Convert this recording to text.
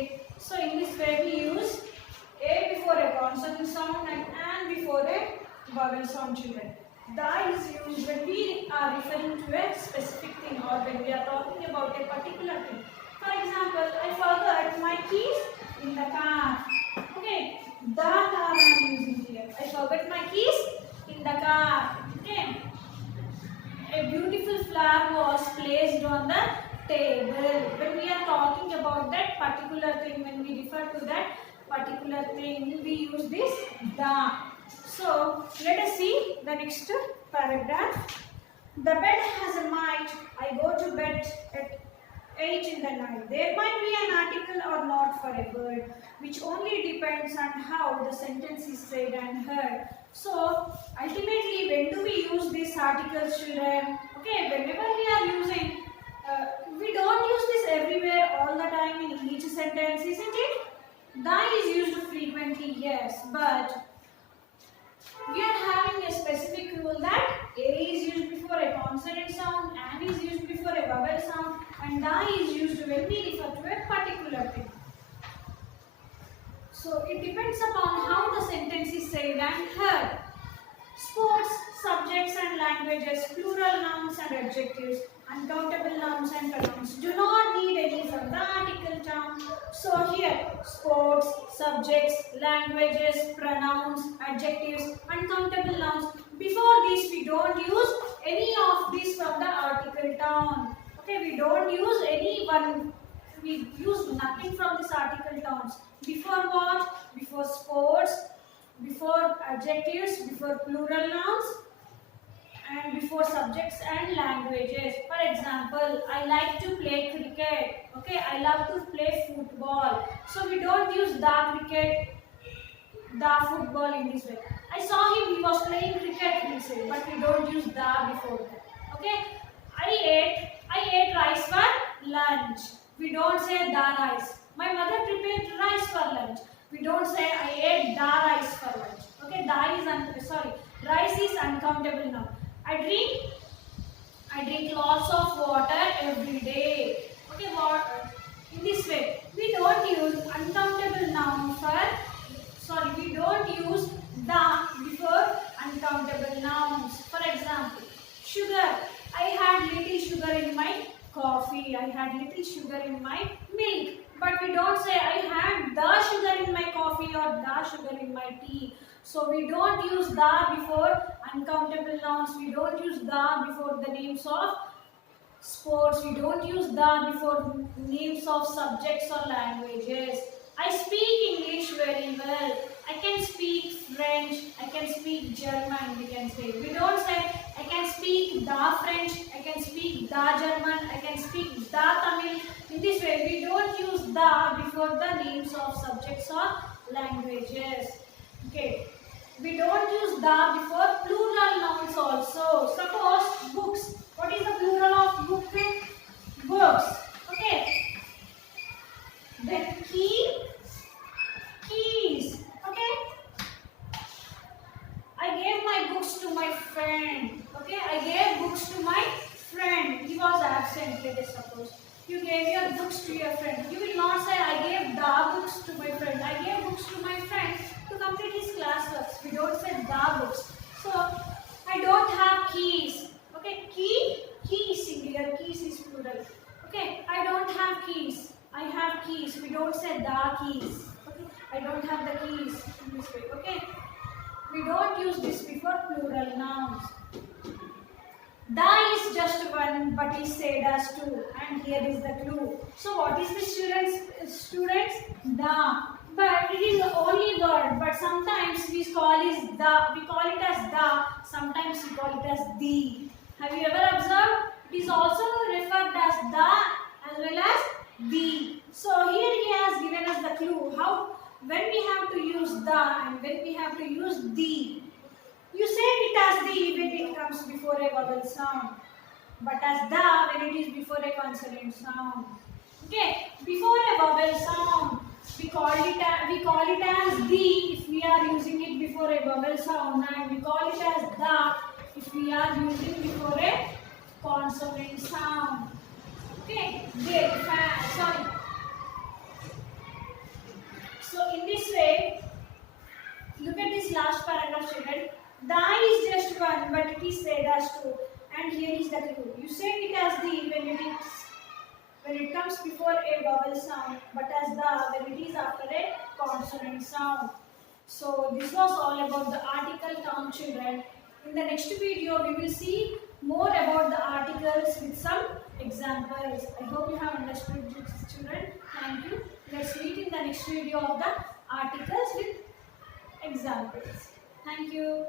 A. So in this way we use A before a consonant sound and before a vowel sound, children. Da is used when we are referring to a specific thing or when we are talking about a particular thing. For example, I forgot my keys in the car. Okay, the car I am using here. I forgot my keys in the car. Okay, a beautiful flower was placed on the table. When we are talking about that particular thing, when we refer to that particular thing, we use this the. So let us see the next paragraph. The bed has a mite. I go to bed at 8 in the night. There might be an article or not for a bird, which only depends on how the sentence is said and heard. So ultimately, when do we use these articles, children? Okay, whenever we are using, we don't use this everywhere all the time in each sentence, isn't it? The is used frequently, yes, but we are having a specific rule that A is used before a consonant sound, and is used before a vowel sound, and da is used when we refer to a particular thing. So it depends upon how the sentence is said and heard. Sports, subjects and languages, plural nouns and adjectives, uncountable nouns and pronouns do not need any from the article term. So here, sports, subjects, languages, pronouns, adjectives, uncountable nouns. Before this, we don't use any of these from the article term. Okay, we don't use any one. We use nothing from this article terms. Before what? Before sports, before adjectives, before plural nouns, and before subjects and languages. For example, I like to play cricket. Okay, I love to play football. So we don't use the cricket, the football in this way. I saw him, he was playing cricket in this way, but we don't use the before that. Okay, I ate rice for lunch. We don't say the rice. My mother prepared rice for lunch. We don't say I ate the rice for lunch. Okay, rice is uncountable now. I drink lots of water every day. Okay, in this way, we don't use uncountable noun we don't use the before uncountable nouns. For example, sugar. I had little sugar in my coffee. I had little sugar in my milk. But we don't say I had the sugar in my coffee or the sugar in my tea. So we don't use the before uncountable nouns. We don't use the before the names of sports. We don't use the before names of subjects or languages. I speak English very well. I can speak French. I can speak German, we can say. We don't say I can speak the French. I can speak the German. I can speak the Tamil. In this way, we don't use the before the names of subjects or languages. Okay. We don't use the before plural nouns also. Suppose books. What is the plural of book? Books. Okay. Then keys. Okay. I gave my books to my friend. Okay. I gave books to my friend. He was absent, let us suppose. You gave your books to your friend. You will not say I gave the books to my friend. I gave books to my friend to complete his classwork. We don't say the books. So I don't have keys. Okay, key is singular, keys is plural. Okay, I don't have keys. I have keys. We don't say the keys. Okay, I don't have the keys in this way. Okay, we don't use this before plural nouns. The is just one, but is said as two, and here is the clue. So what is this, students? The. But it is the only word. But sometimes we call it as the. Sometimes we call it as the. Have you ever observed? It is also referred as the as well as the. So here he has given us the clue how when we have to use the and when we have to use the. You say it as the when it comes before a vowel sound, but as the when it is before a consonant sound. Okay, before a vowel sound, we call it as the if we are using it before a vowel sound, and we call it as the if we are using before a consonant sound. Okay, sound, but as the when it is after a consonant sound. So this was all about the article term, children. In the next video, we will see more about the articles with some examples. I hope you have understood this, children. Thank you. Let's meet in the next video of the articles with examples. Thank you.